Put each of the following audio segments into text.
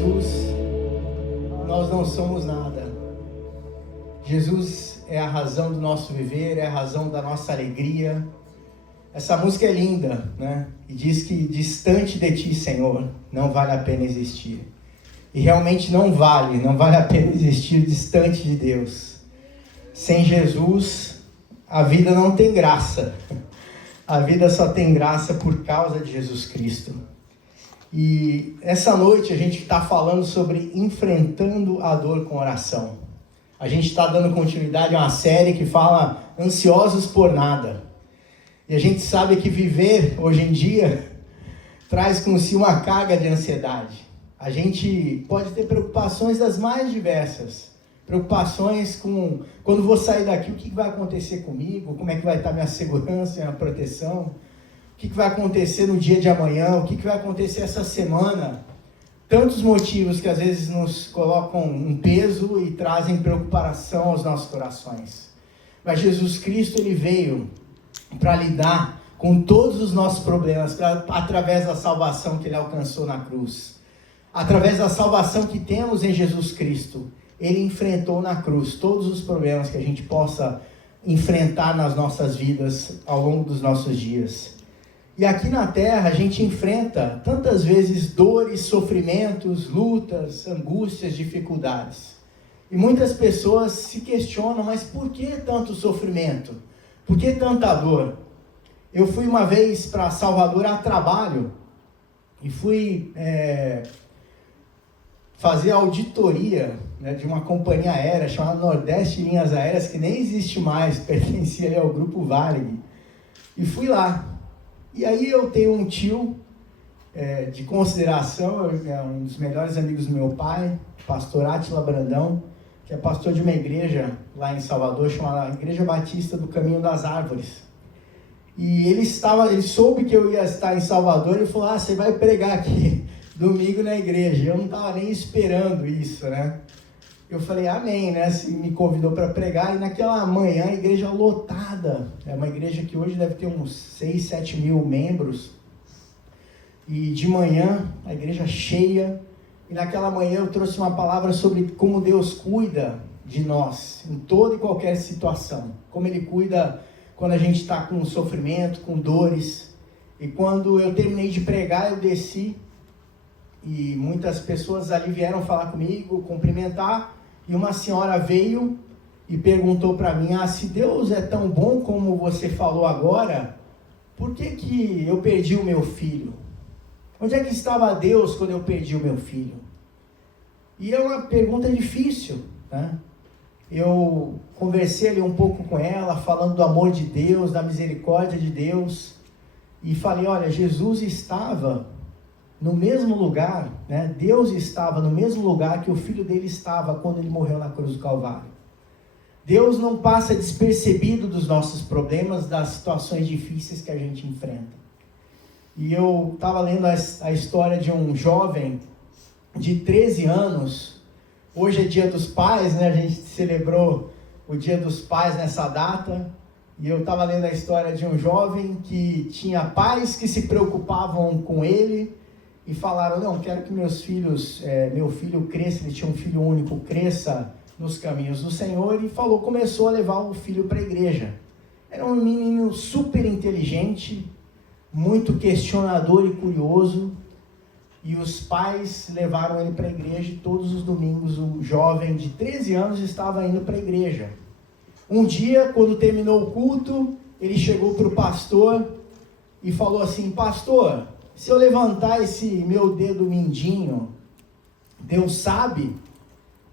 Jesus, nós não somos nada. Jesus é a razão do nosso viver, é a razão da nossa alegria. Essa música é linda, né? E diz que distante de ti, Senhor, não vale a pena existir. E realmente não vale a pena existir distante de Deus. Sem Jesus, a vida não tem graça. A vida só tem graça por causa de Jesus Cristo. E essa noite a gente está falando sobre enfrentando a dor com oração. A gente está dando continuidade a uma série que fala ansiosos por nada. E a gente sabe que viver hoje em dia traz com si uma carga de ansiedade. A gente pode ter preocupações das mais diversas. Preocupações com quando vou sair daqui, o que vai acontecer comigo? Como é que vai estar minha segurança, minha proteção? O que vai acontecer no dia de amanhã? O que vai acontecer essa semana? Tantos motivos que às vezes nos colocam um peso e trazem preocupação aos nossos corações. Mas Jesus Cristo, Ele veio para lidar com todos os nossos problemas, através da salvação que Ele alcançou na cruz. Através da salvação que temos em Jesus Cristo, Ele enfrentou na cruz todos os problemas que a gente possa enfrentar nas nossas vidas ao longo dos nossos dias. E aqui na Terra a gente enfrenta tantas vezes dores, sofrimentos, lutas, angústias, dificuldades. E muitas pessoas se questionam, mas por que tanto sofrimento? Por que tanta dor? Eu fui uma vez para Salvador a trabalho e fui fazer auditoria, né, de uma companhia aérea chamada Nordeste Linhas Aéreas, que nem existe mais, pertencia ali ao Grupo Varig. E fui lá. E aí eu tenho um tio de consideração, é um dos melhores amigos do meu pai, pastor Átila Brandão, que é pastor de uma igreja lá em Salvador, chamada Igreja Batista do Caminho das Árvores. E ele soube que eu ia estar em Salvador e falou, você vai pregar aqui domingo na igreja. Eu não estava nem esperando isso, né? Eu falei, amém, né? Assim, me convidou para pregar, e naquela manhã a igreja lotada, é uma igreja que hoje deve ter uns 6, 7 mil membros, e de manhã a igreja cheia, e naquela manhã eu trouxe uma palavra sobre como Deus cuida de nós, em toda e qualquer situação, como Ele cuida quando a gente está com sofrimento, com dores. E quando eu terminei de pregar, eu desci, e muitas pessoas ali vieram falar comigo, cumprimentar, e uma senhora veio e perguntou para mim, se Deus é tão bom como você falou agora, por que eu perdi o meu filho? Onde é que estava Deus quando eu perdi o meu filho? E é uma pergunta difícil, né? Eu conversei ali um pouco com ela, falando do amor de Deus, da misericórdia de Deus, e falei, olha, Jesus estava no mesmo lugar, né? Deus estava no mesmo lugar que o filho dele estava quando ele morreu na cruz do Calvário. Deus não passa despercebido dos nossos problemas, das situações difíceis que a gente enfrenta. E eu estava lendo a história de um jovem de 13 anos. Hoje é Dia dos Pais, né? A gente celebrou o Dia dos Pais nessa data. E eu estava lendo a história de um jovem que tinha pais que se preocupavam com ele, e falaram, não, quero que meu filho cresça, ele tinha um filho único, cresça nos caminhos do Senhor, e começou a levar o filho para a igreja. Era um menino super inteligente, muito questionador e curioso, e os pais levaram ele para a igreja, e todos os domingos o jovem de 13 anos estava indo para a igreja. Um dia, quando terminou o culto, ele chegou para o pastor e falou assim, pastor, se eu levantar esse meu dedo mindinho, Deus sabe?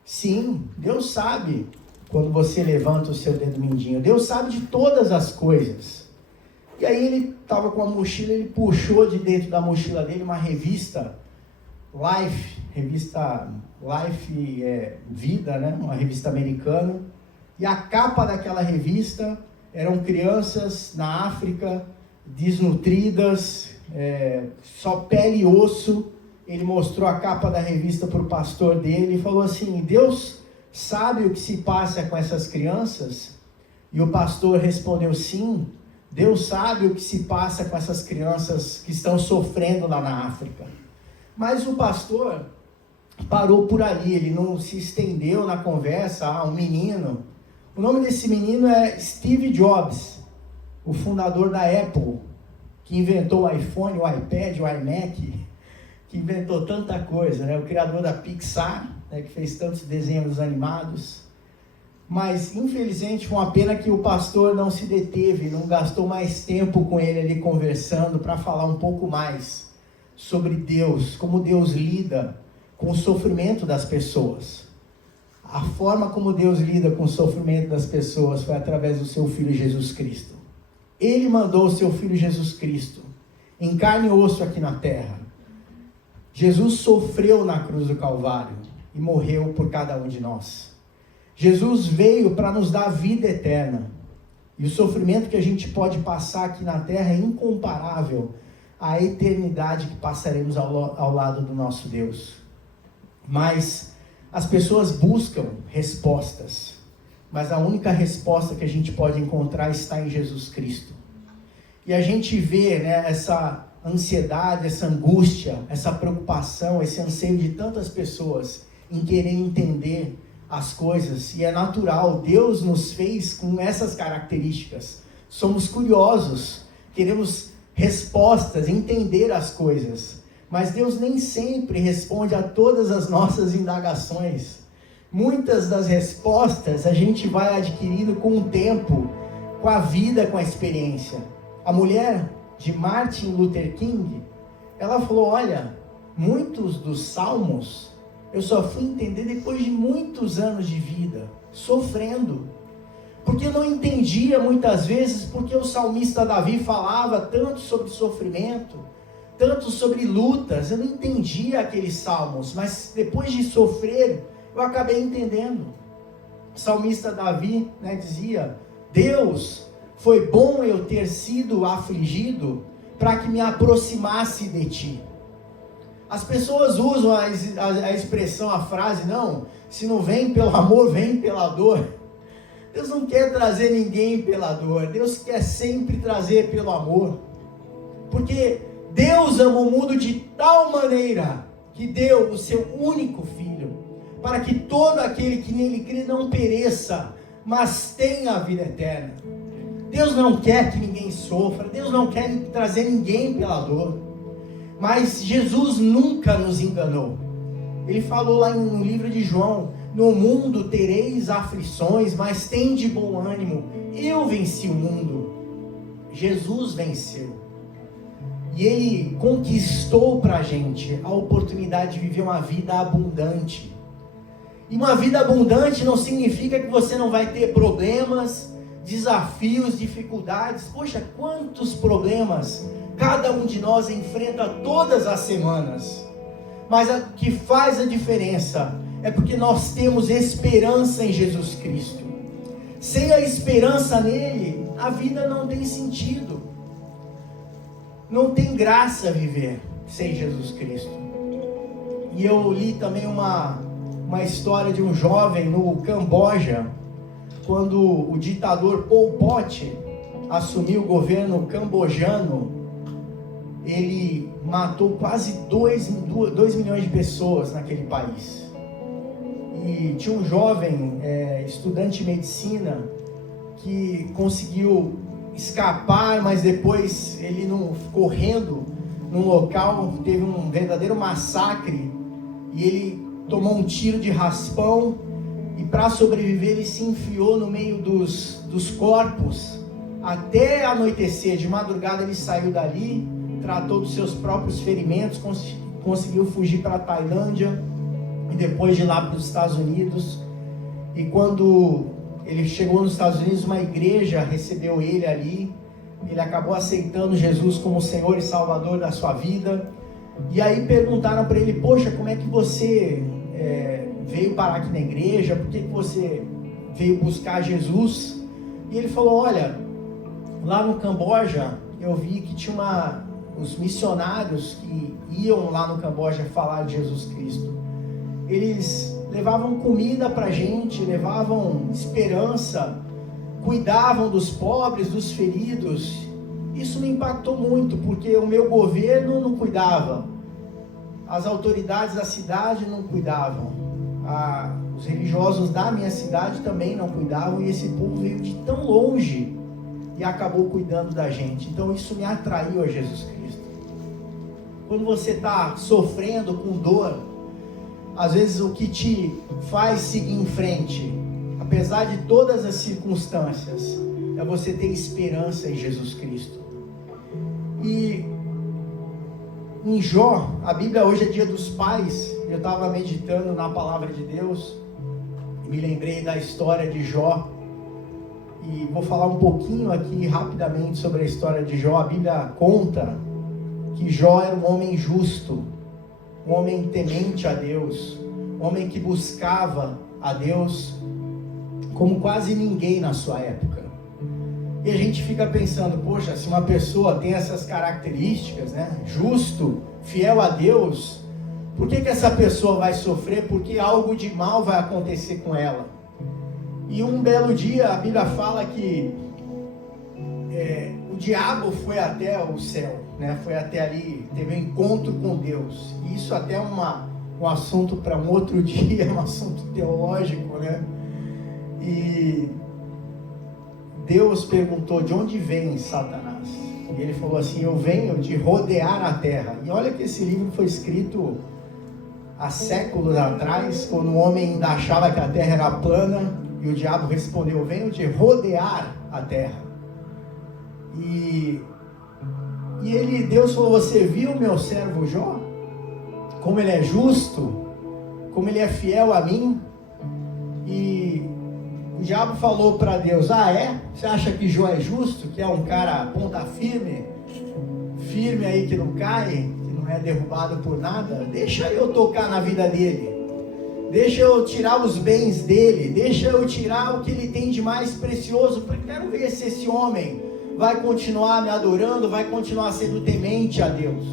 Sim, Deus sabe quando você levanta o seu dedo mindinho. Deus sabe de todas as coisas. E aí ele estava com a mochila, ele puxou de dentro da mochila dele uma revista Life, Vida, né? Uma revista americana. E a capa daquela revista eram crianças na África, desnutridas, só pele e osso. Ele mostrou a capa da revista para o pastor dele e falou assim, Deus sabe o que se passa com essas crianças? E o pastor respondeu, sim, Deus sabe o que se passa com essas crianças que estão sofrendo lá na África. Mas o pastor parou por ali, ele não se estendeu na conversa. Um menino, o nome desse menino é Steve Jobs, o fundador da Apple, que inventou o iPhone, o iPad, o iMac, que inventou tanta coisa, né? O criador da Pixar, né? Que fez tantos desenhos animados. Mas, infelizmente, foi uma pena que o pastor não se deteve, não gastou mais tempo com ele ali conversando para falar um pouco mais sobre Deus, como Deus lida com o sofrimento das pessoas. A forma como Deus lida com o sofrimento das pessoas foi através do seu Filho Jesus Cristo. Ele mandou o seu Filho Jesus Cristo, em carne e osso aqui na terra. Jesus sofreu na cruz do Calvário e morreu por cada um de nós. Jesus veio para nos dar vida eterna. E o sofrimento que a gente pode passar aqui na terra é incomparável à eternidade que passaremos ao lado do nosso Deus. Mas as pessoas buscam respostas. Mas a única resposta que a gente pode encontrar está em Jesus Cristo. E a gente vê, né, essa ansiedade, essa angústia, essa preocupação, esse anseio de tantas pessoas em querer entender as coisas, e é natural, Deus nos fez com essas características. Somos curiosos, queremos respostas, entender as coisas, mas Deus nem sempre responde a todas as nossas indagações. Muitas das respostas a gente vai adquirindo com o tempo, com a vida, com a experiência. A mulher de Martin Luther King, ela falou: olha, muitos dos salmos eu só fui entender depois de muitos anos de vida, sofrendo, porque eu não entendia muitas vezes porque o salmista Davi falava tanto sobre sofrimento, tanto sobre lutas. Eu não entendia aqueles salmos, mas depois de sofrer, eu acabei entendendo. O salmista Davi, né, dizia: Deus, foi bom eu ter sido afligido para que me aproximasse de ti. As pessoas usam a expressão, a frase: não, se não vem pelo amor, vem pela dor. Deus não quer trazer ninguém pela dor, Deus quer sempre trazer pelo amor. Porque Deus ama o mundo de tal maneira que deu o seu único Filho, para que todo aquele que nele crê não pereça, mas tenha a vida eterna. Deus não quer que ninguém sofra, Deus não quer trazer ninguém pela dor. Mas Jesus nunca nos enganou. Ele falou lá no livro de João: no mundo tereis aflições, mas tende bom ânimo, eu venci o mundo. Jesus venceu. E Ele conquistou para a gente a oportunidade de viver uma vida abundante. E uma vida abundante não significa que você não vai ter problemas, desafios, dificuldades. Poxa, quantos problemas cada um de nós enfrenta todas as semanas. Mas o que faz a diferença é porque nós temos esperança em Jesus Cristo. Sem a esperança nele, a vida não tem sentido. Não tem graça viver sem Jesus Cristo. E eu li também uma história de um jovem no Camboja, quando o ditador Pol Pot assumiu o governo cambojano. Ele matou quase 2 milhões de pessoas naquele país. E tinha um jovem estudante de medicina que conseguiu escapar, mas depois ele correndo num local, teve um verdadeiro massacre, e ele tomou um tiro de raspão, e para sobreviver ele se enfiou no meio dos corpos, até anoitecer. De madrugada ele saiu dali, tratou dos seus próprios ferimentos, conseguiu fugir para a Tailândia, e depois de lá para os Estados Unidos. E quando ele chegou nos Estados Unidos, uma igreja recebeu ele ali. Ele acabou aceitando Jesus como Senhor e Salvador da sua vida. E aí perguntaram para ele: poxa, como é que você veio parar aqui na igreja? Por que você veio buscar Jesus? E ele falou: olha, lá no Camboja eu vi que tinha os missionários que iam lá no Camboja falar de Jesus Cristo. Eles levavam comida para a gente, levavam esperança, cuidavam dos pobres, dos feridos. Isso me impactou muito, porque o meu governo não cuidava. as autoridades da cidade não cuidavam, os religiosos da minha cidade também não cuidavam, e esse povo veio de tão longe e acabou cuidando da gente. Então isso me atraiu a Jesus Cristo. Quando você está sofrendo com dor, às vezes o que te faz seguir em frente, apesar de todas as circunstâncias, é você ter esperança em Jesus Cristo. E em Jó, a Bíblia hoje é dia dos pais, eu estava meditando na palavra de Deus, e me lembrei da história de Jó, e vou falar um pouquinho aqui rapidamente sobre a história de Jó. A Bíblia conta que Jó era um homem justo, um homem temente a Deus, um homem que buscava a Deus como quase ninguém na sua época. E a gente fica pensando, poxa, se uma pessoa tem essas características, né, justo, fiel a Deus, por que essa pessoa vai sofrer? Porque algo de mal vai acontecer com ela. E um belo dia a Bíblia fala que o diabo foi até o céu, né? Foi até ali, teve um encontro com Deus. E isso até é um assunto para um outro dia, um assunto teológico, né? E Deus perguntou, de onde vem Satanás? E ele falou assim, eu venho de rodear a terra. E olha que esse livro foi escrito há séculos atrás, quando o homem ainda achava que a terra era plana, e o diabo respondeu, eu venho de rodear a terra. E Deus falou, você viu meu servo Jó? Como ele é justo, como ele é fiel a mim? E o diabo falou para Deus, você acha que Jó é justo? Que é um cara ponta firme aí que não cai, que não é derrubado por nada? Deixa eu tocar na vida dele. Deixa eu tirar os bens dele, deixa eu tirar o que ele tem de mais precioso, porque quero ver se esse homem vai continuar me adorando, vai continuar sendo temente a Deus.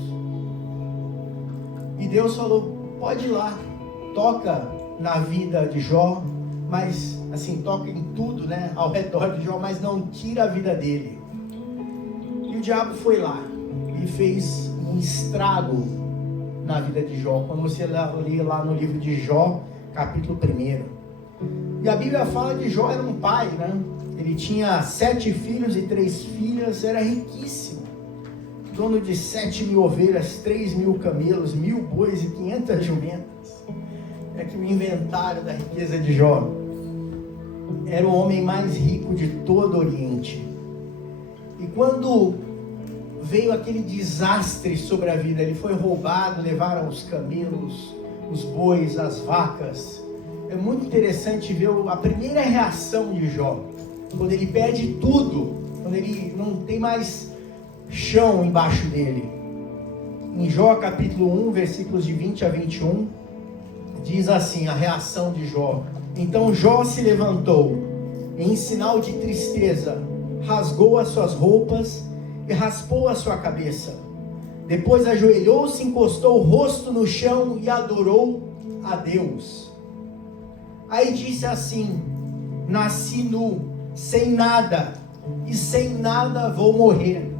E Deus falou, pode ir lá, toca na vida de Jó, mas assim, toca em tudo, né, ao redor de Jó, mas não tira a vida dele. E o diabo foi lá e fez um estrago na vida de Jó. Quando você lê lá no livro de Jó, capítulo 1, e a Bíblia fala que Jó era um pai, né? Ele tinha 7 filhos e 3 filhas, era riquíssimo, dono de 7.000 ovelhas, 3.000 camelos, 1.000 bois e 500 jumentas. É que o inventário da riqueza de Jó. Era o homem mais rico de todo o Oriente. E quando veio aquele desastre sobre a vida, ele foi roubado, levaram os camelos, os bois, as vacas. É muito interessante ver a primeira reação de Jó, quando ele perde tudo, quando ele não tem mais chão embaixo dele. Em Jó capítulo 1, versículos de 20 a 21, diz assim a reação de Jó. Então Jó se levantou, e em sinal de tristeza, rasgou as suas roupas e raspou a sua cabeça. Depois ajoelhou-se, encostou o rosto no chão e adorou a Deus. Aí disse assim, nasci nu, sem nada, e sem nada vou morrer.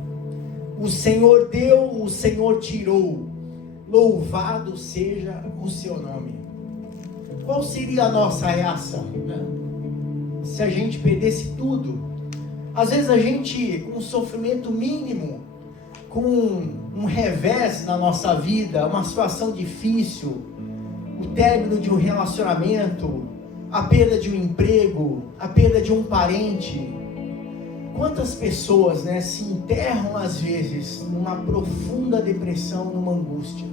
O Senhor deu, o Senhor tirou, louvado seja o seu nome. Qual seria a nossa reação, né? Se a gente perdesse tudo? Às vezes a gente, com um sofrimento mínimo, com um revés na nossa vida, uma situação difícil, o término de um relacionamento, a perda de um emprego, a perda de um parente. Quantas pessoas, né, se enterram às vezes numa profunda depressão, numa angústia?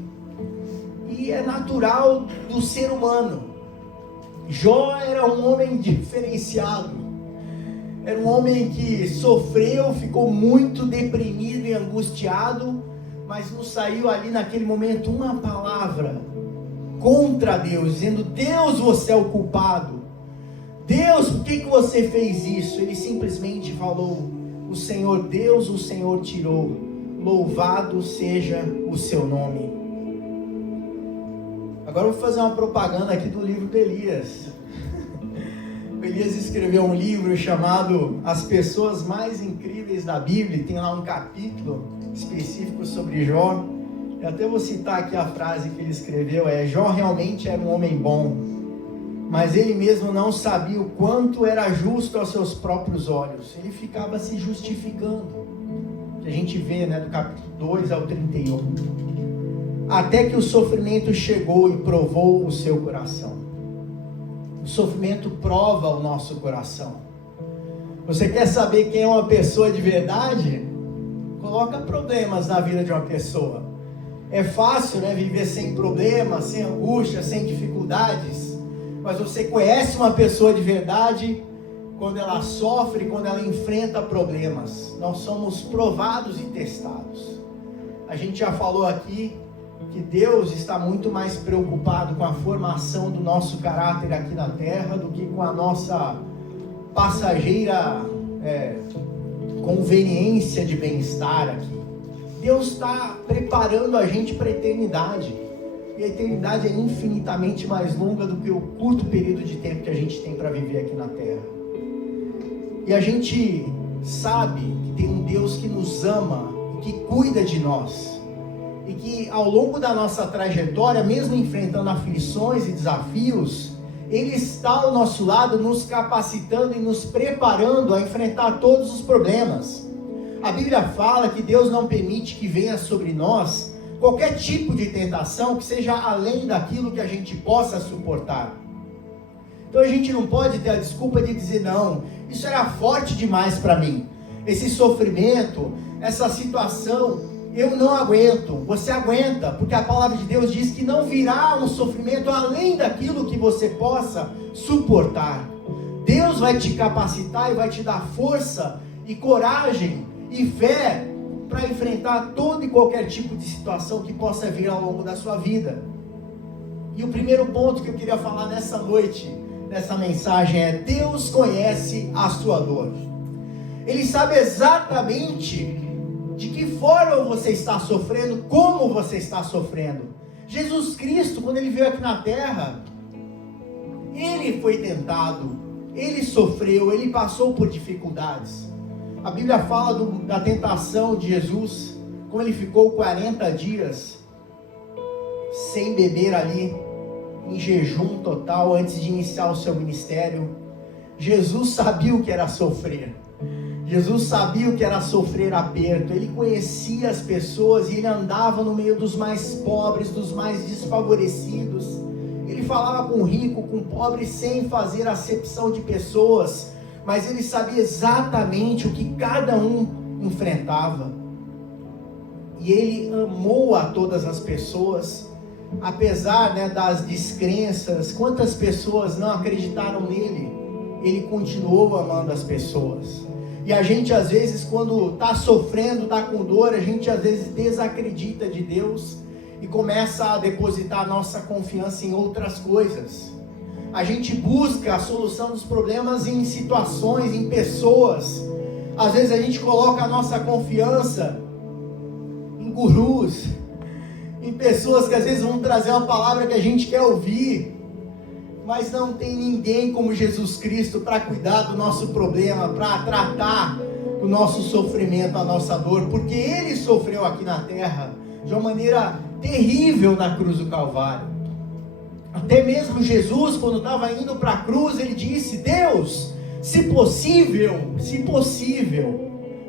E é natural do ser humano. Jó era um homem diferenciado. Era um homem que sofreu, ficou muito deprimido e angustiado, mas não saiu ali naquele momento uma palavra contra Deus, dizendo, Deus, você é o culpado. Deus, por que você fez isso? Ele simplesmente falou, o Senhor Deus, o Senhor tirou, louvado seja o seu nome. Agora eu vou fazer uma propaganda aqui do livro de Elias. Elias escreveu um livro chamado As Pessoas Mais Incríveis da Bíblia, tem lá um capítulo específico sobre Jó, Eu até vou citar aqui a frase que ele escreveu, Jó realmente era um homem bom, mas ele mesmo não sabia o quanto era justo aos seus próprios olhos. Ele ficava se justificando, que a gente vê, do capítulo 2 ao 31. Até que o sofrimento chegou e provou o seu coração. O sofrimento prova o nosso coração. Você quer saber quem é uma pessoa de verdade? Coloca problemas na vida de uma pessoa. É fácil, viver sem problemas, sem angústia, sem dificuldades. Mas você conhece uma pessoa de verdade quando ela sofre, quando ela enfrenta problemas. Nós somos provados e testados. A gente já falou aqui que Deus está muito mais preocupado com a formação do nosso caráter aqui na terra do que com a nossa passageira conveniência de bem-estar aqui. Deus está preparando a gente para a eternidade. E a eternidade é infinitamente mais longa do que o curto período de tempo que a gente tem para viver aqui na terra. E a gente sabe que tem um Deus que nos ama, que cuida de nós. E que ao longo da nossa trajetória, mesmo enfrentando aflições e desafios, Ele está ao nosso lado, nos capacitando e nos preparando a enfrentar todos os problemas. A Bíblia fala que Deus não permite que venha sobre nós qualquer tipo de tentação que seja além daquilo que a gente possa suportar. Então a gente não pode ter a desculpa de dizer, não, isso era forte demais para mim. Esse sofrimento, essa situação, eu não aguento. Você aguenta, porque a palavra de Deus diz que não virá um sofrimento além daquilo que você possa suportar. Deus vai te capacitar e vai te dar força e coragem e fé para enfrentar todo e qualquer tipo de situação que possa vir ao longo da sua vida. E o primeiro ponto que eu queria falar nessa noite, nessa mensagem, é: Deus conhece a sua dor. Ele sabe exatamente de que forma você está sofrendo, como você está sofrendo. Jesus Cristo, quando Ele veio aqui na terra, Ele foi tentado, Ele sofreu, Ele passou por dificuldades. A Bíblia fala da tentação de Jesus, como Ele ficou 40 dias sem beber ali, em jejum total, antes de iniciar o seu ministério. Jesus sabia o que era sofrer. Jesus sabia o que era sofrer aperto. Ele conhecia as pessoas e Ele andava no meio dos mais pobres, dos mais desfavorecidos. Ele falava com o rico, com o pobre, sem fazer acepção de pessoas, mas Ele sabia exatamente o que cada um enfrentava. E Ele amou a todas as pessoas, apesar das descrenças. Quantas pessoas não acreditaram nele? Ele continuou amando as pessoas. E a gente às vezes, quando está sofrendo, está com dor, a gente às vezes desacredita de Deus e começa a depositar nossa confiança em outras coisas. A gente busca a solução dos problemas em situações, em pessoas. Às vezes a gente coloca a nossa confiança em gurus, em pessoas que às vezes vão trazer uma palavra que a gente quer ouvir, mas não tem ninguém como Jesus Cristo para cuidar do nosso problema, para tratar o nosso sofrimento, a nossa dor, porque Ele sofreu aqui na terra de uma maneira terrível na cruz do Calvário. Até mesmo Jesus, quando estava indo para a cruz, Ele disse: Deus, se possível,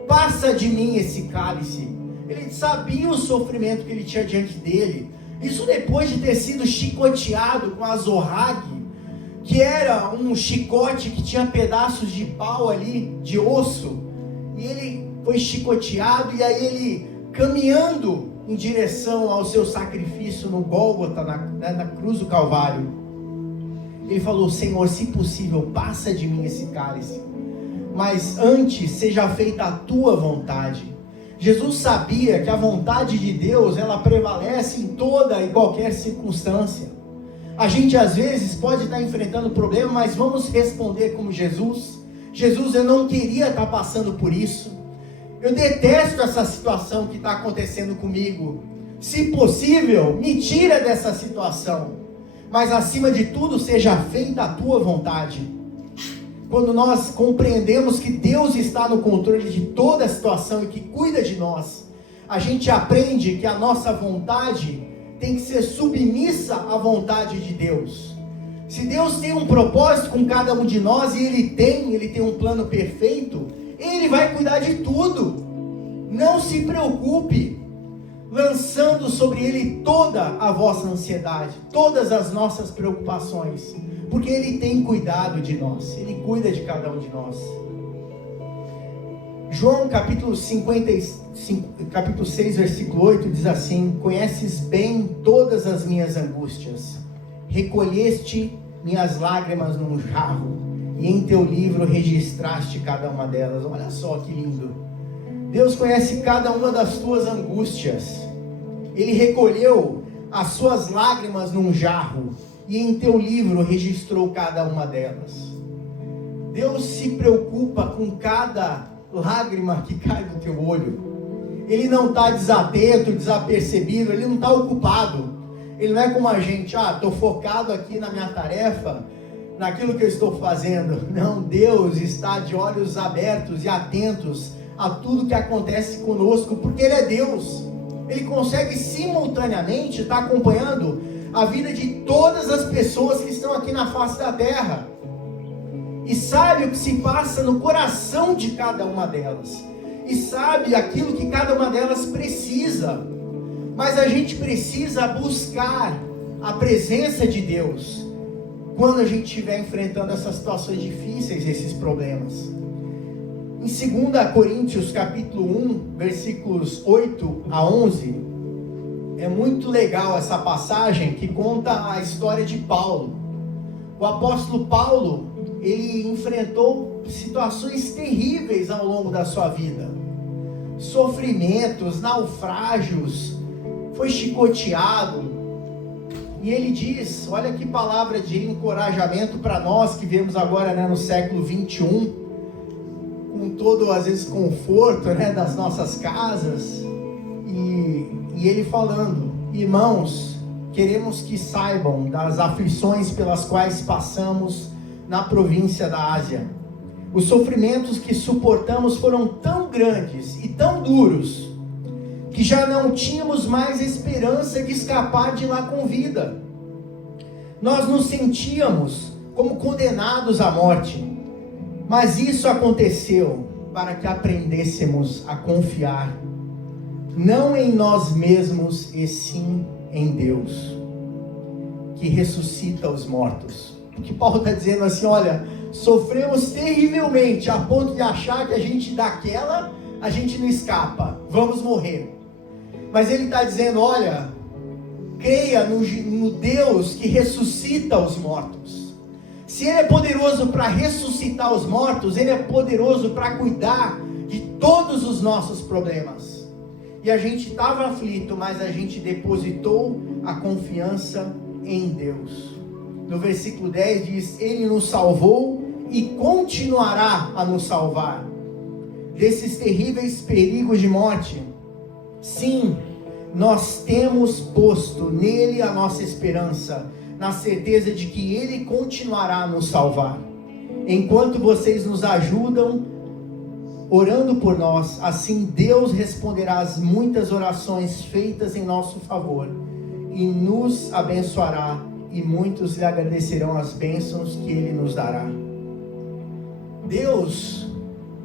passa de mim esse cálice. Ele sabia o sofrimento que ele tinha diante dele. Isso depois de ter sido chicoteado com a azorrague, que era um chicote que tinha pedaços de pau ali, de osso. E ele foi chicoteado, e aí ele, caminhando em direção ao seu sacrifício no Gólgota, na cruz do Calvário, ele falou: Senhor, se possível, passa de mim esse cálice, mas antes seja feita a tua vontade. Jesus sabia que a vontade de Deus, ela prevalece em toda e qualquer circunstância. A gente às vezes pode estar enfrentando problema, mas vamos responder como Jesus. Jesus, eu não queria estar passando por isso. Eu detesto essa situação que está acontecendo comigo. Se possível, me tira dessa situação. Mas acima de tudo, seja feita a tua vontade. Quando nós compreendemos que Deus está no controle de toda a situação e que cuida de nós, a gente aprende que a nossa vontade tem que ser submissa à vontade de Deus. Se Deus tem um propósito com cada um de nós, e Ele tem um plano perfeito, Ele vai cuidar de tudo. Não se preocupe, lançando sobre Ele toda a vossa ansiedade, todas as nossas preocupações, porque Ele tem cuidado de nós, Ele cuida de cada um de nós. João capítulo 6, versículo 8 diz assim: conheces bem todas as minhas angústias, recolheste minhas lágrimas num jarro, e em teu livro registraste cada uma delas. Olha só que lindo. Deus conhece cada uma das tuas angústias. Ele recolheu as suas lágrimas num jarro, e em teu livro registrou cada uma delas. Deus se preocupa com cada lágrima que cai do teu olho. Ele não está desatento, desapercebido, Ele não está ocupado. Ele não é como a gente, estou focado aqui na minha tarefa, naquilo que eu estou fazendo. Não, Deus está de olhos abertos e atentos a tudo que acontece conosco, porque Ele é Deus. Ele consegue simultaneamente estar acompanhando a vida de todas as pessoas que estão aqui na face da terra, e sabe o que se passa no coração de cada uma delas, e sabe aquilo que cada uma delas precisa. Mas a gente precisa buscar a presença de Deus quando a gente estiver enfrentando essas situações difíceis, esses problemas. Em 2 Coríntios capítulo 1, versículos 8 a 11, é muito legal essa passagem que conta a história de Paulo. O apóstolo Paulo, ele enfrentou situações terríveis ao longo da sua vida, sofrimentos, naufrágios, foi chicoteado, e ele diz, olha que palavra de encorajamento para nós que vivemos agora, no século 21, com todo, às vezes, conforto, das nossas casas, e ele falando: irmãos, queremos que saibam das aflições pelas quais passamos na província da Ásia. Os sofrimentos que suportamos foram tão grandes e tão duros, que já não tínhamos mais esperança de escapar de lá com vida. Nós nos sentíamos como condenados à morte, mas isso aconteceu para que aprendêssemos a confiar, não em nós mesmos, e sim em Deus, que ressuscita os mortos. Porque Paulo está dizendo assim: olha, sofremos terrivelmente, a ponto de achar que a gente não escapa, vamos morrer. Mas ele está dizendo: olha, creia no Deus que ressuscita os mortos. Se Ele é poderoso para ressuscitar os mortos, Ele é poderoso para cuidar de todos os nossos problemas. E a gente estava aflito, mas a gente depositou a confiança em Deus. No versículo 10 diz: Ele nos salvou e continuará a nos salvar desses terríveis perigos de morte. Sim, nós temos posto nele a nossa esperança, na certeza de que Ele continuará a nos salvar. Enquanto vocês nos ajudam, orando por nós, assim Deus responderá às muitas orações feitas em nosso favor, e nos abençoará, e muitos lhe agradecerão as bênçãos que Ele nos dará. Deus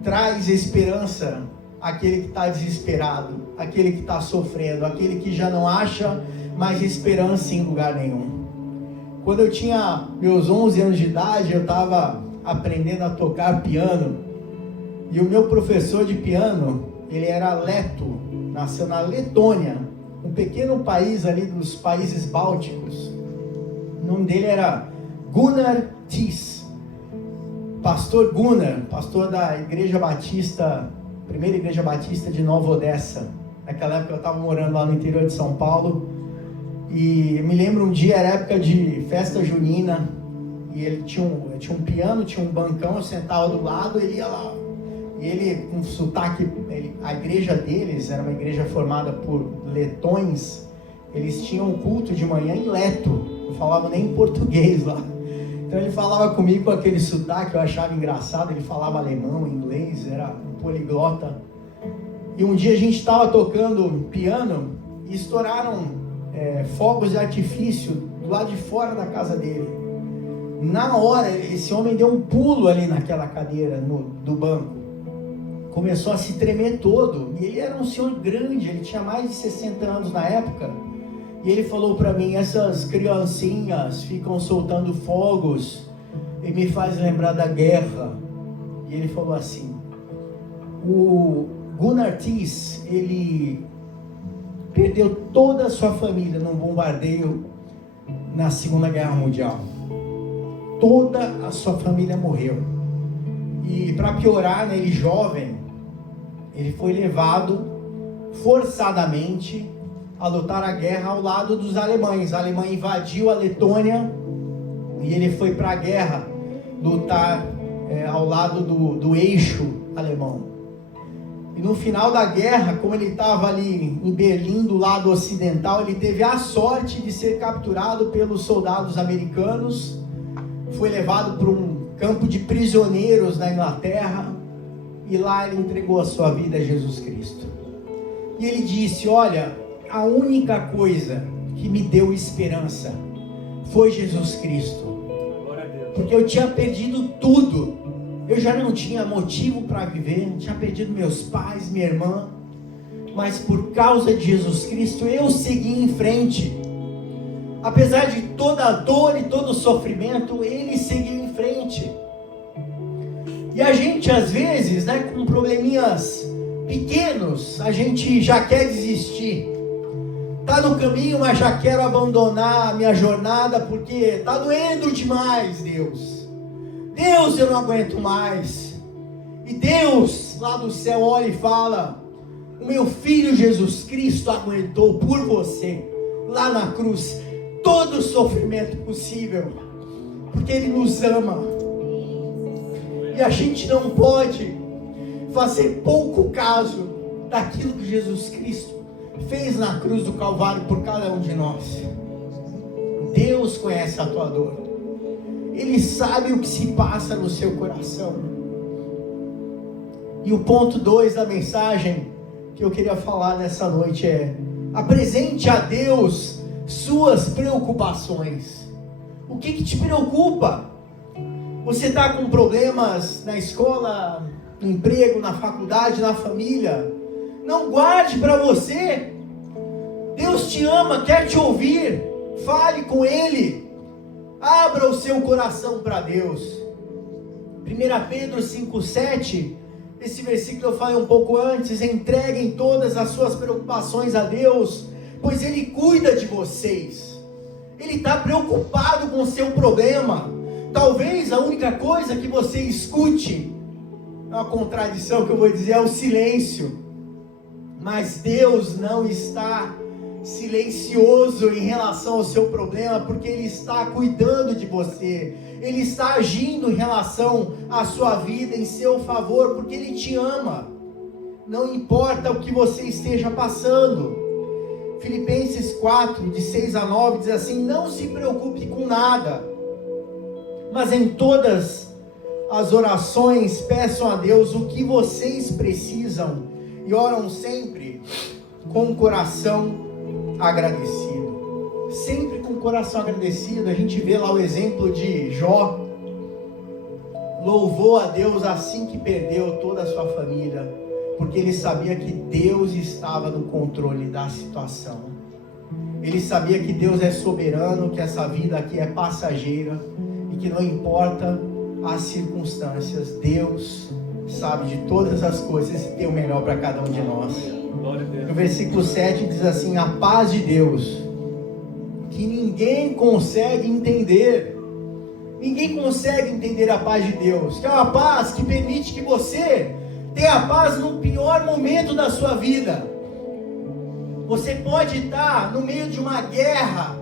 traz esperança àquele que está desesperado, àquele que está sofrendo, àquele que já não acha mais esperança em lugar nenhum. Quando eu tinha meus 11 anos de idade, eu estava aprendendo a tocar piano, e o meu professor de piano, ele era leto, nasceu na Letônia, um pequeno país ali dos países bálticos. O nome dele era Gunnar Thies, pastor Gunnar, pastor da Igreja Batista, primeira Igreja Batista de Nova Odessa. Naquela época eu estava morando lá no interior de São Paulo, e me lembro um dia, era época de festa junina, e ele tinha um piano, tinha um bancão, eu sentava do lado, ele ia lá, e ele com sotaque, a igreja deles era uma igreja formada por letões, eles tinham um culto de manhã em leto, não falavam nem português lá. Então ele falava comigo com aquele sotaque, eu achava engraçado, ele falava alemão, inglês, era um poliglota. E um dia a gente estava tocando piano e estouraram fogos de artifício do lado de fora da casa dele. Na hora, esse homem deu um pulo ali naquela cadeira do banco. Começou a se tremer todo. E ele era um senhor grande, ele tinha mais de 60 anos na época. E ele falou para mim: essas criancinhas ficam soltando fogos e me faz lembrar da guerra. E ele falou assim: o Gunnar Thies, ele perdeu toda a sua família num bombardeio na Segunda Guerra Mundial. Toda a sua família morreu. E para piorar, ele jovem, ele foi levado forçadamente a lutar a guerra ao lado dos alemães. A Alemanha invadiu a Letônia e ele foi para a guerra lutar ao lado do eixo alemão. E no final da guerra, como ele estava ali em Berlim, do lado ocidental, ele teve a sorte de ser capturado pelos soldados americanos. Foi levado para um campo de prisioneiros na Inglaterra. E lá ele entregou a sua vida a Jesus Cristo. E ele disse: olha, a única coisa que me deu esperança foi Jesus Cristo. Porque eu tinha perdido tudo. Eu já não tinha motivo para viver, tinha perdido meus pais, minha irmã, mas por causa de Jesus Cristo eu segui em frente. Apesar de toda a dor e todo o sofrimento, ele seguiu em frente. E a gente às vezes, com probleminhas pequenos, a gente já quer desistir. Tá no caminho, mas já quero abandonar a minha jornada porque tá doendo demais, Deus, eu não aguento mais. E Deus lá do céu olha e fala: o meu filho Jesus Cristo aguentou por você, lá na cruz, todo o sofrimento possível, porque Ele nos ama. E a gente não pode fazer pouco caso daquilo que Jesus Cristo fez na cruz do Calvário por cada um de nós. Deus conhece a tua dor. Ele sabe o que se passa no seu coração. E o ponto 2 da mensagem que eu queria falar nessa noite é: apresente a Deus suas preocupações. O que te preocupa? Você está com problemas na escola, no emprego, na faculdade, na família? Não guarde para você. Deus te ama, quer te ouvir. Fale com Ele. Abra o seu coração para Deus. 1 Pedro 5,7, esse versículo eu falei um pouco antes: entreguem todas as suas preocupações a Deus, pois Ele cuida de vocês. Ele está preocupado com o seu problema. Talvez a única coisa que você escute, é uma contradição que eu vou dizer, é o silêncio. Mas Deus não está silencioso em relação ao seu problema, porque Ele está cuidando de você. Ele está agindo em relação à sua vida em seu favor, porque Ele te ama. Não importa o que você esteja passando. Filipenses 4, de 6 a 9, diz assim: não se preocupe com nada, mas em todas as orações peçam a Deus o que vocês precisam e oram sempre com o coração agradecido. Sempre com o coração agradecido. A gente vê lá o exemplo de Jó. Louvou a Deus assim que perdeu toda a sua família, porque ele sabia que Deus estava no controle da situação. Ele sabia que Deus é soberano, que essa vida aqui é passageira e que não importa as circunstâncias, Deus sabe de todas as coisas e tem o melhor para cada um de nós. No versículo 7 diz assim: a paz de Deus, que ninguém consegue entender. Ninguém consegue entender a paz de Deus, que é uma paz que permite que você tenha a paz no pior momento da sua vida. Você pode estar no meio de uma guerra,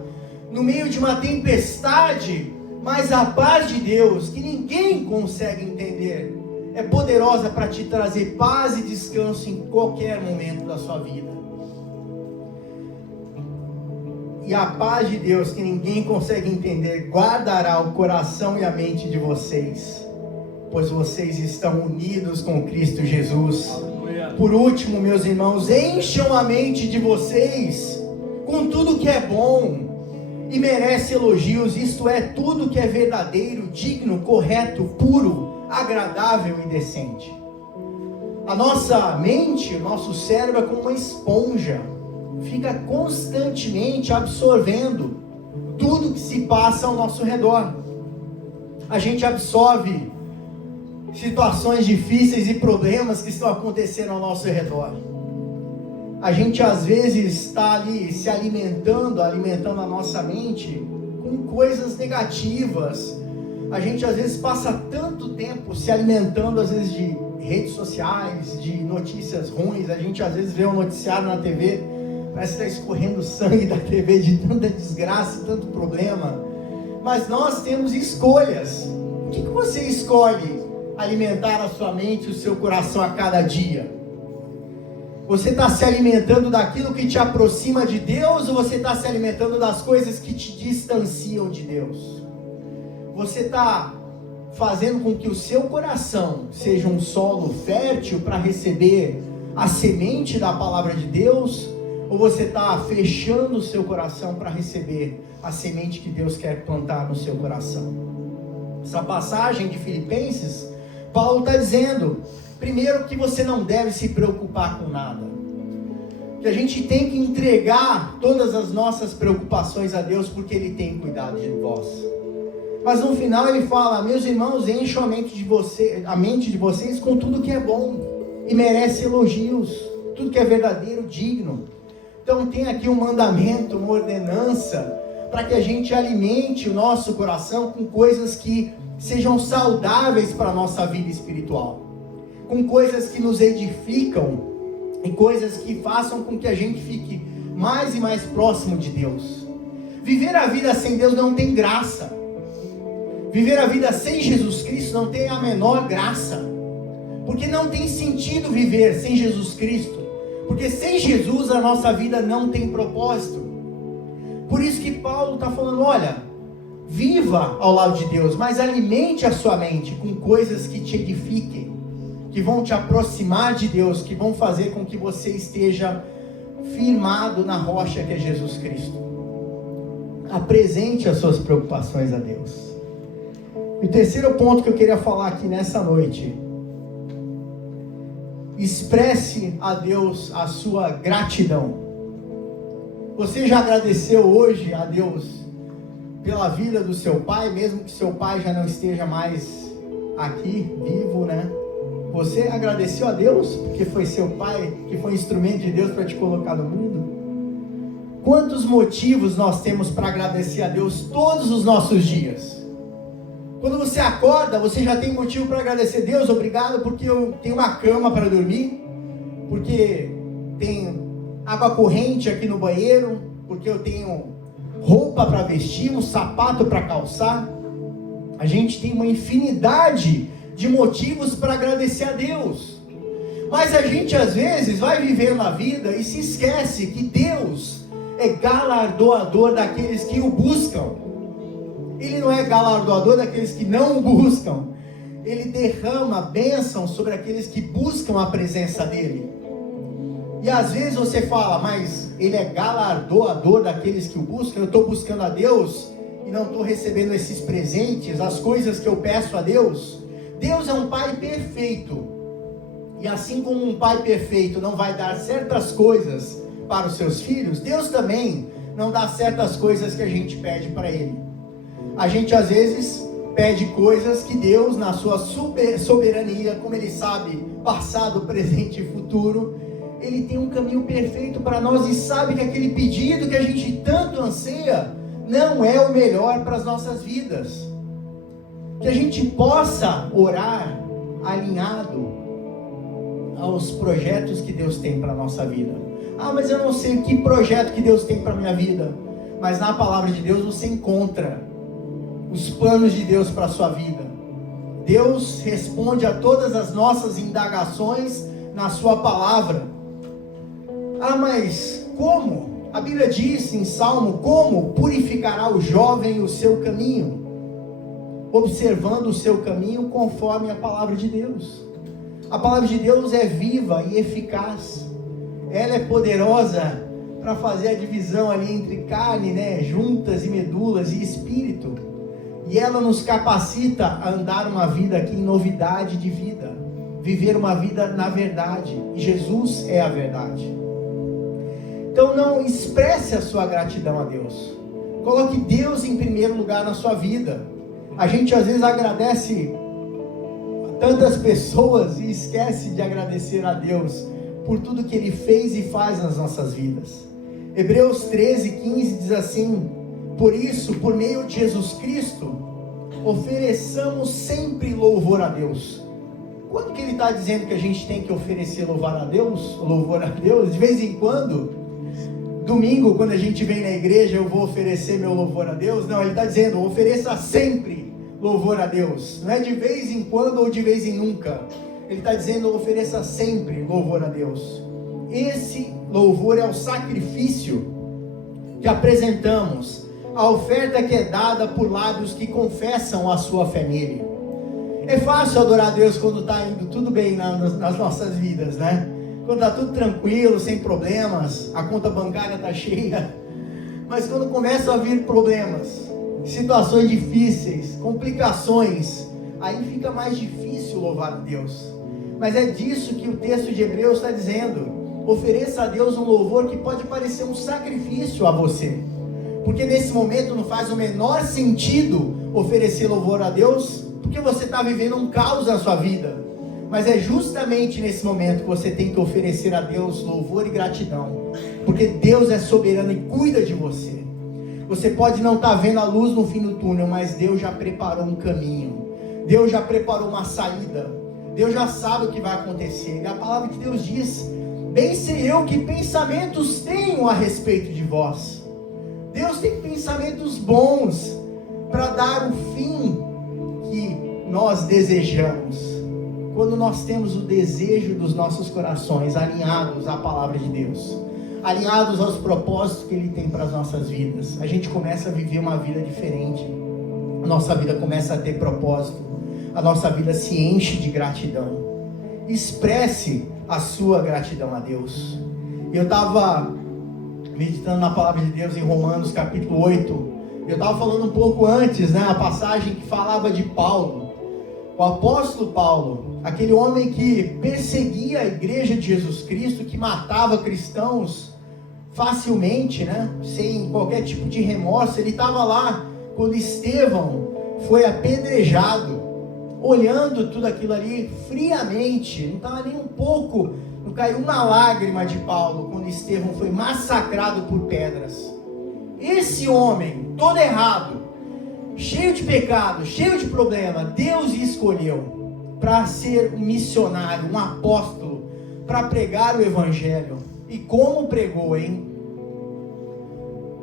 no meio de uma tempestade, mas a paz de Deus, que ninguém consegue entender, é poderosa para te trazer paz e descanso em qualquer momento da sua vida. E a paz de Deus, que ninguém consegue entender, guardará o coração e a mente de vocês pois vocês estão unidos com Cristo Jesus. Por último, meus irmãos, encham a mente de vocês com tudo que é bom e merece elogios, isto é, tudo que é verdadeiro, digno, correto, puro, agradável e decente. A nossa mente, o nosso cérebro é como uma esponja, fica constantemente absorvendo tudo que se passa ao nosso redor. A gente absorve situações difíceis e problemas que estão acontecendo ao nosso redor. A gente às vezes está ali se alimentando a nossa mente com coisas negativas. A gente às vezes passa tanto tempo se alimentando às vezes de redes sociais, de notícias ruins. A gente às vezes vê um noticiário na TV, parece que está escorrendo sangue da TV de tanta desgraça, tanto problema. Mas nós temos escolhas. O que você escolhe alimentar a sua mente e o seu coração a cada dia? Você está se alimentando daquilo que te aproxima de Deus, ou você está se alimentando das coisas que te distanciam de Deus? Você está fazendo com que o seu coração seja um solo fértil para receber a semente da palavra de Deus, ou você está fechando o seu coração para receber a semente que Deus quer plantar no seu coração? Essa passagem de Filipenses, Paulo está dizendo, primeiro, que você não deve se preocupar com nada, que a gente tem que entregar todas as nossas preocupações a Deus, porque Ele tem cuidado de nós. Mas no final ele fala, meus irmãos, encham a mente de vocês com tudo que é bom e merece elogios, tudo que é verdadeiro, digno. Então tem aqui um mandamento, uma ordenança, para que a gente alimente o nosso coração com coisas que sejam saudáveis para a nossa vida espiritual, com coisas que nos edificam e coisas que façam com que a gente fique mais e mais próximo de Deus. Viver a vida sem Deus não tem graça. Viver a vida sem Jesus Cristo não tem a menor graça, porque não tem sentido viver sem Jesus Cristo, porque sem Jesus a nossa vida não tem propósito. Por isso que Paulo está falando, olha, viva ao lado de Deus, mas alimente a sua mente com coisas que te edifiquem, que vão te aproximar de Deus, que vão fazer com que você esteja firmado na rocha que é Jesus Cristo. Apresente as suas preocupações a Deus. E o terceiro ponto que eu queria falar aqui nessa noite: expresse a Deus a sua gratidão. Você já agradeceu hoje a Deus pela vida do seu pai, mesmo que seu pai já não esteja mais aqui, vivo, né? Você agradeceu a Deus porque foi seu pai que foi instrumento de Deus para te colocar no mundo? Quantos motivos nós temos para agradecer a Deus todos os nossos dias? Quando você acorda, você já tem motivo para agradecer. Deus, obrigado porque eu tenho uma cama para dormir, porque tem água corrente aqui no banheiro, porque eu tenho roupa para vestir, um sapato para calçar. A gente tem uma infinidade de motivos para agradecer a Deus. Mas a gente às vezes vai vivendo a vida e se esquece que Deus é galardoador daqueles que o buscam. Ele não é galardoador daqueles que não o buscam. Ele derrama bênção sobre aqueles que buscam a presença dele. E às vezes você fala, mas ele é galardoador daqueles que o buscam. Eu estou buscando a Deus e não estou recebendo esses presentes, as coisas que eu peço a Deus. Deus é um pai perfeito. E assim como um pai perfeito não vai dar certas coisas para os seus filhos, Deus também não dá certas coisas que a gente pede para Ele. A gente às vezes pede coisas que Deus, na sua soberania, como Ele sabe passado, presente e futuro, Ele tem um caminho perfeito para nós e sabe que aquele pedido que a gente tanto anseia não é o melhor para as nossas vidas. Que a gente possa orar alinhado aos projetos que Deus tem para a nossa vida. Ah, mas eu não sei que projeto que Deus tem para a minha vida. Mas na palavra de Deus você encontra os planos de Deus para a sua vida. Deus responde a todas as nossas indagações na sua palavra. Ah, mas como? A Bíblia diz em Salmo, como purificará o jovem o seu caminho? observando o seu caminho conforme a palavra de Deus. A palavra de Deus é viva e eficaz. Ela é poderosa para fazer a divisão ali entre carne, né, juntas e medulas e espírito. E ela nos capacita a andar uma vida aqui em novidade de vida. Viver uma vida na verdade. E Jesus é a verdade. Então não expresse a sua gratidão a Deus. Coloque Deus em primeiro lugar na sua vida. A gente às vezes agradece a tantas pessoas e esquece de agradecer a Deus por tudo que Ele fez e faz nas nossas vidas. Hebreus 13:15 diz assim: por isso, por meio de Jesus Cristo, ofereçamos sempre louvor a Deus. Quando que Ele está dizendo que a gente tem que oferecer louvor a Deus? Louvor a Deus? De vez em quando? Domingo, quando a gente vem na igreja, eu vou oferecer meu louvor a Deus? Não, Ele está dizendo, ofereça sempre louvor a Deus. Não é de vez em quando ou de vez em nunca. Ele está dizendo, ofereça sempre louvor a Deus. Esse louvor é o sacrifício que apresentamos, a oferta que é dada por lábios que confessam a sua fé nele. É fácil adorar a Deus quando está indo tudo bem nas nossas vidas, né? Quando está tudo tranquilo, sem problemas, a conta bancária está cheia. Mas quando começam a vir problemas, situações difíceis, complicações, aí fica mais difícil louvar a Deus. Mas é disso que o texto de Hebreus está dizendo. Ofereça a Deus um louvor que pode parecer um sacrifício a você. Porque nesse momento não faz o menor sentido oferecer louvor a Deus, porque você está vivendo um caos na sua vida. Mas é justamente nesse momento que você tem que oferecer a Deus louvor e gratidão, porque Deus é soberano e cuida de você. Você pode não estar vendo a luz no fim do túnel, mas Deus já preparou um caminho, Deus já preparou uma saída, Deus já sabe o que vai acontecer. E a palavra de Deus diz: bem sei eu que pensamentos tenho a respeito de vós. Deus tem pensamentos bons para dar o fim que nós desejamos. Quando nós temos o desejo dos nossos corações alinhados à palavra de Deus, alinhados aos propósitos que Ele tem para as nossas vidas, a gente começa a viver uma vida diferente. A nossa vida começa a ter propósito. A nossa vida se enche de gratidão. Expresse a sua gratidão a Deus. Eu estava meditando na palavra de Deus em Romanos capítulo 8. Eu estava falando um pouco antes, né, a passagem que falava de Paulo. O apóstolo Paulo, aquele homem que perseguia a igreja de Jesus Cristo, que matava cristãos facilmente, né, sem qualquer tipo de remorso. Ele estava lá quando Estevão foi apedrejado, olhando tudo aquilo ali friamente, não estava nem um pouco, não caiu uma lágrima de Paulo quando Estevão foi massacrado por pedras. Esse homem, todo errado, cheio de pecado, cheio de problema, Deus escolheu para ser um missionário, um apóstolo, para pregar o evangelho. E como pregou, hein?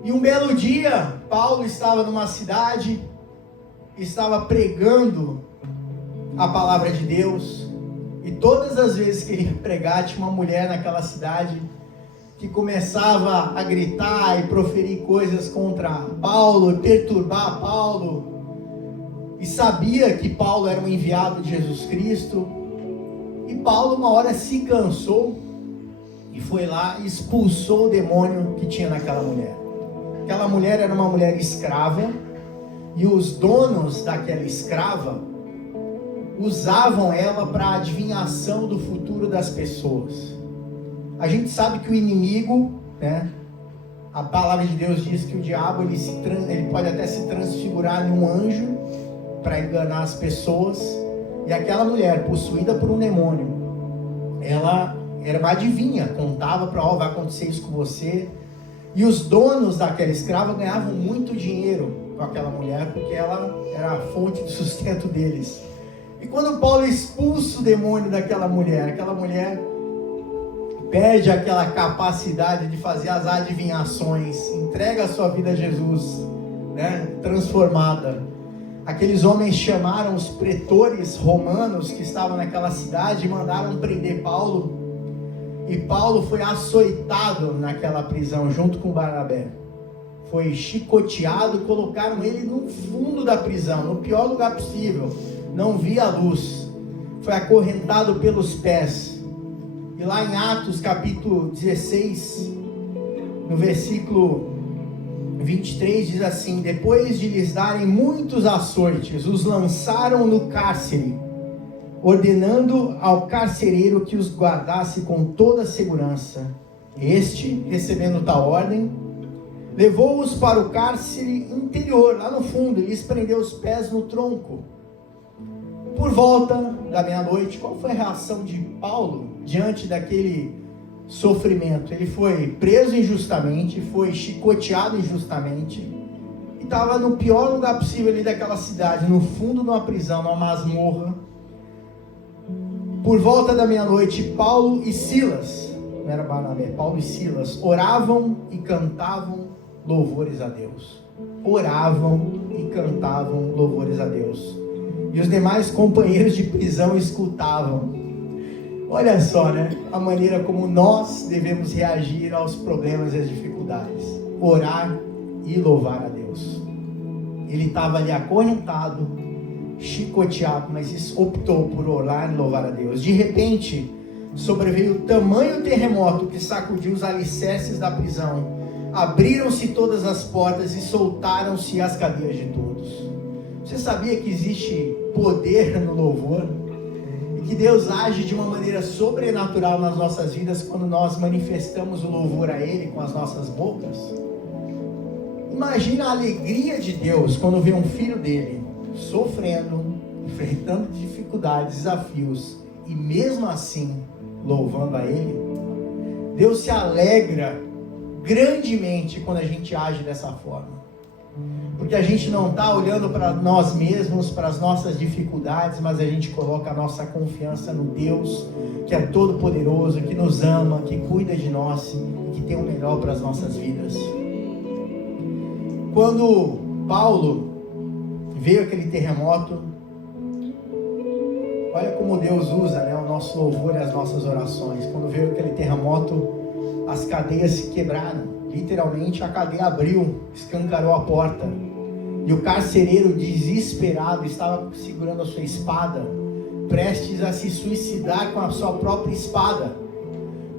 E um belo dia, Paulo estava numa cidade, estava pregando a palavra de Deus, e todas as vezes que ele ia pregar, tinha uma mulher naquela cidade que começava a gritar e proferir coisas contra Paulo, perturbar Paulo, e sabia que Paulo era um enviado de Jesus Cristo. E Paulo uma hora se cansou e foi lá e expulsou o demônio que tinha naquela mulher. Aquela mulher era uma mulher escrava, e os donos daquela escrava usavam ela para adivinhação do futuro das pessoas. A gente sabe que o inimigo, né, a palavra de Deus diz que o diabo ele pode até se transfigurar em um anjo para enganar as pessoas. E aquela mulher, possuída por um demônio, ela era uma adivinha, contava para, vai acontecer isso com você. E os donos daquela escrava ganhavam muito dinheiro com aquela mulher, porque ela era a fonte de sustento deles. E quando Paulo expulsa o demônio daquela mulher, aquela mulher perde aquela capacidade de fazer as adivinhações, entrega a sua vida a Jesus, né, transformada. Aqueles homens chamaram os pretores romanos que estavam naquela cidade e mandaram prender Paulo. E Paulo foi açoitado naquela prisão junto com Barnabé. foi chicoteado, colocaram ele no fundo da prisão, no pior lugar possível, não via a luz, foi acorrentado pelos pés. E lá em Atos capítulo 16, no versículo 23, diz assim: depois de lhes darem muitos açoites, os lançaram no cárcere, ordenando ao carcereiro que os guardasse com toda a segurança. Este, recebendo tal ordem, levou-os para o cárcere interior, lá no fundo, e lhes prendeu os pés no tronco. Por volta da meia-noite, qual foi a reação de Paulo diante daquele sofrimento? Ele foi preso injustamente, foi chicoteado injustamente, e estava no pior lugar possível ali daquela cidade, no fundo de uma prisão, numa masmorra. Por volta da meia-noite, Paulo e Silas, não era Barnabé, Paulo e Silas, oravam e cantavam louvores a Deus. Oravam e cantavam louvores a Deus. E os demais companheiros de prisão escutavam. Olha só, né? A maneira como nós devemos reagir aos problemas e às dificuldades. Orar e louvar a Deus. Ele estava ali acorrentado, chicoteado, mas optou por orar e louvar a Deus. De repente, sobreveio tamanho terremoto que sacudiu os alicerces da prisão. Abriram-se todas as portas e soltaram-se as cadeias de todos. Você sabia que existe poder no louvor? E que Deus age de uma maneira sobrenatural nas nossas vidas quando nós manifestamos o louvor a Ele com as nossas bocas? Imagina a alegria de Deus quando vê um filho dele sofrendo, enfrentando dificuldades, desafios, e mesmo assim louvando a Ele. Deus se alegra grandemente quando a gente age dessa forma, porque a gente não está olhando para nós mesmos, para as nossas dificuldades, mas a gente coloca a nossa confiança no Deus que é todo poderoso, que nos ama, que cuida de nós e que tem o melhor para as nossas vidas. Quando Paulo veio aquele terremoto, olha como Deus usa, né, o nosso louvor e as nossas orações. Quando veio aquele terremoto, as cadeias se quebraram, literalmente a cadeia abriu, escancarou a porta, e o carcereiro desesperado estava segurando a sua espada, prestes a se suicidar com a sua própria espada,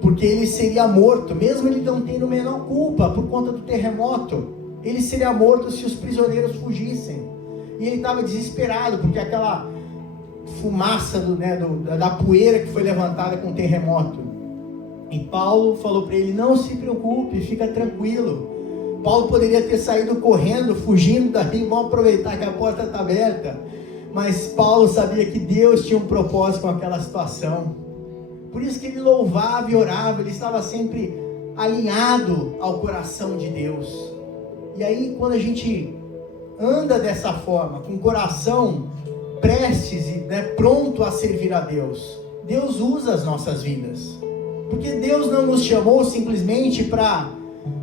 porque ele seria morto, mesmo ele não tendo a menor culpa por conta do terremoto. Ele seria morto se os prisioneiros fugissem, e ele estava desesperado, porque aquela fumaça da poeira que foi levantada com o terremoto. E Paulo falou para ele: não se preocupe, fica tranquilo. Paulo poderia ter saído correndo, fugindo dali, vamos aproveitar que a porta está aberta. Mas Paulo sabia que Deus tinha um propósito com aquela situação. Por isso que ele louvava e orava, ele estava sempre alinhado ao coração de Deus. E aí, quando a gente anda dessa forma, com o coração prestes e pronto a servir a Deus, Deus usa as nossas vidas. Porque Deus não nos chamou simplesmente para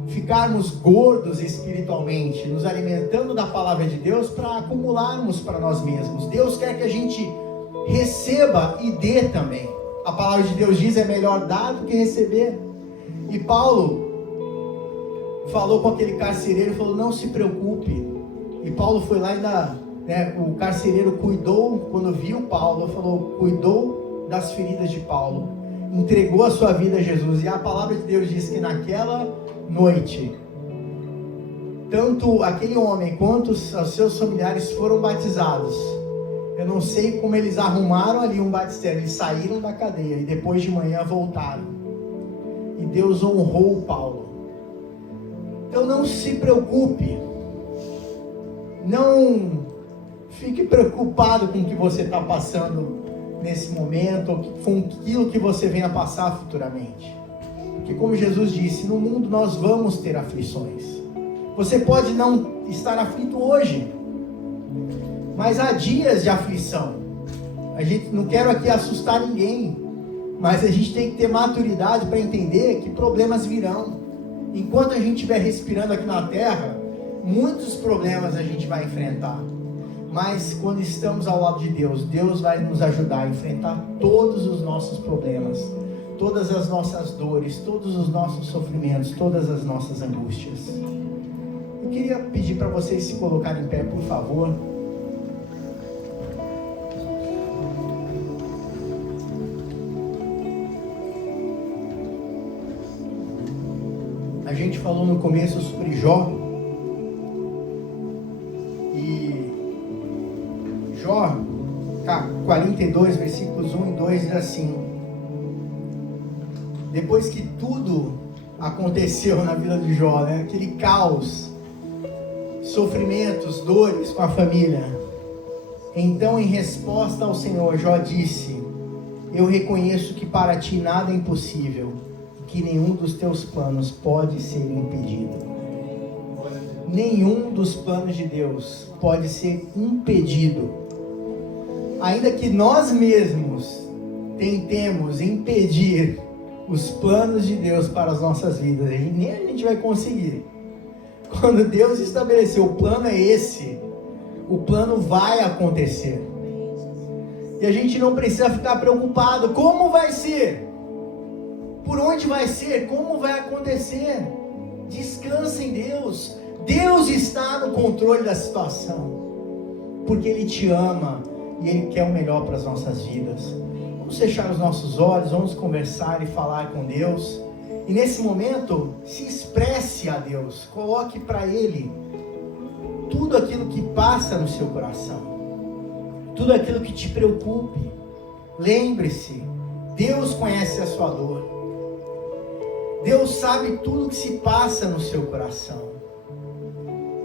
ficarmos gordos espiritualmente, nos alimentando da palavra de Deus para acumularmos para nós mesmos. Deus quer que a gente receba e dê também. A palavra de Deus diz: é melhor dar do que receber. E Paulo falou com aquele carcereiro, falou: não se preocupe. E Paulo foi lá e o carcereiro cuidou, quando viu Paulo, falou, cuidou das feridas de Paulo, entregou a sua vida a Jesus. E a palavra de Deus diz que naquela noite, tanto aquele homem quanto os seus familiares foram batizados. Eu não sei como eles arrumaram ali um batistério, eles saíram da cadeia e depois de manhã voltaram. E Deus honrou Paulo. Então não se preocupe, não fique preocupado com o que você está passando nesse momento, ou com aquilo que você venha passar futuramente. Porque como Jesus disse, no mundo nós vamos ter aflições. Você pode não estar aflito hoje, mas há dias de aflição. A gente não quero aqui assustar ninguém, mas a gente tem que ter maturidade para entender que problemas virão. Enquanto a gente estiver respirando aqui na terra, muitos problemas a gente vai enfrentar. Mas quando estamos ao lado de Deus, Deus vai nos ajudar a enfrentar todos os nossos problemas, todas as nossas dores, todos os nossos sofrimentos, todas as nossas angústias. queria pedir para vocês se colocarem em pé, por favor. A gente falou no começo sobre Jó. E Jó, 42, versículos 1 e 2 diz assim: depois que tudo aconteceu na vida de Jó, né? Aquele caos, sofrimentos, dores com a família, então, em resposta ao Senhor, Jó disse: eu reconheço que para ti nada é impossível, que nenhum dos teus planos pode ser impedido. Nenhum dos planos de Deus pode ser impedido. Ainda que nós mesmos tentemos impedir os planos de Deus para as nossas vidas, e nem a gente vai conseguir. Quando Deus estabeleceu, o plano é esse, o plano vai acontecer. E a gente não precisa ficar preocupado, como vai ser? Por onde vai ser? Como vai acontecer? Descansa em Deus. Deus está no controle da situação, porque Ele te ama e Ele quer o melhor para as nossas vidas. Vamos fechar os nossos olhos, vamos conversar e falar com Deus. E nesse momento, se expresse a Deus, coloque para Ele tudo aquilo que passa no seu coração, tudo aquilo que te preocupe. Lembre-se, Deus conhece a sua dor. Deus sabe tudo que se passa no seu coração.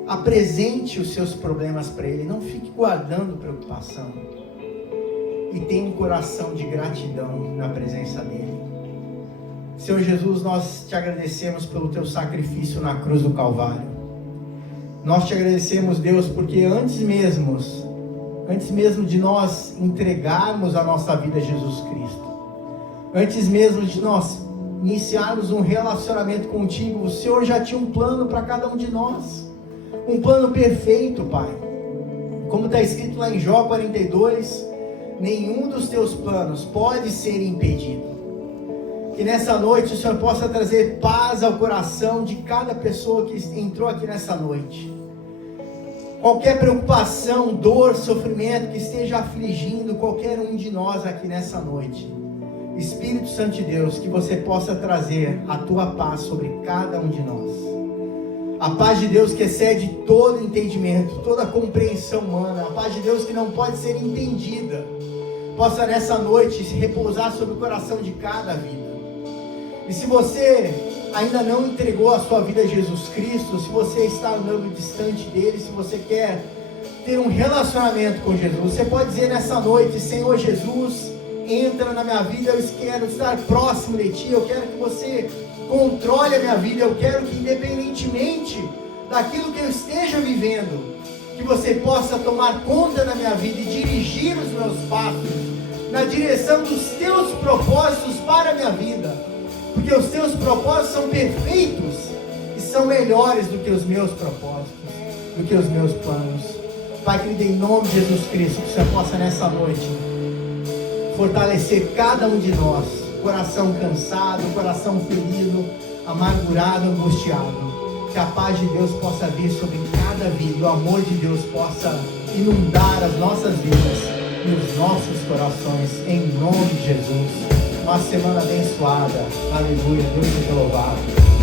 Apresente os seus problemas para Ele, não fique guardando preocupação. E tenha um coração de gratidão na presença dEle. Senhor Jesus, nós te agradecemos pelo teu sacrifício na cruz do Calvário. Nós te agradecemos, Deus, porque antes mesmo de nós entregarmos a nossa vida a Jesus Cristo, antes mesmo de nós iniciarmos um relacionamento contigo, o Senhor já tinha um plano para cada um de nós, um plano perfeito, Pai. Como está escrito lá em Jó 42, nenhum dos teus planos pode ser impedido. Que nessa noite o Senhor possa trazer paz ao coração de cada pessoa que entrou aqui nessa noite. Qualquer preocupação, dor, sofrimento que esteja afligindo qualquer um de nós aqui nessa noite, Espírito Santo de Deus, que você possa trazer a tua paz sobre cada um de nós. A paz de Deus que excede todo entendimento, toda compreensão humana, a paz de Deus que não pode ser entendida, possa nessa noite se repousar sobre o coração de cada vida. E se você ainda não entregou a sua vida a Jesus Cristo, se você está andando distante dele, se você quer ter um relacionamento com Jesus, você pode dizer nessa noite: Senhor Jesus, entra na minha vida, eu quero estar próximo de ti, eu quero que você controle a minha vida, eu quero que independentemente daquilo que eu esteja vivendo, que você possa tomar conta da minha vida e dirigir os meus passos na direção dos teus propósitos para a minha vida, porque os teus propósitos são perfeitos e são melhores do que os meus propósitos, do que os meus planos. Pai querido, em nome de Jesus Cristo, que o Senhor possa nessa noite fortalecer cada um de nós, coração cansado, coração ferido, amargurado, angustiado. Que a paz de Deus possa vir sobre cada vida, e o amor de Deus possa inundar as nossas vidas e os nossos corações, em nome de Jesus. Uma semana abençoada, aleluia, Deus seja louvado.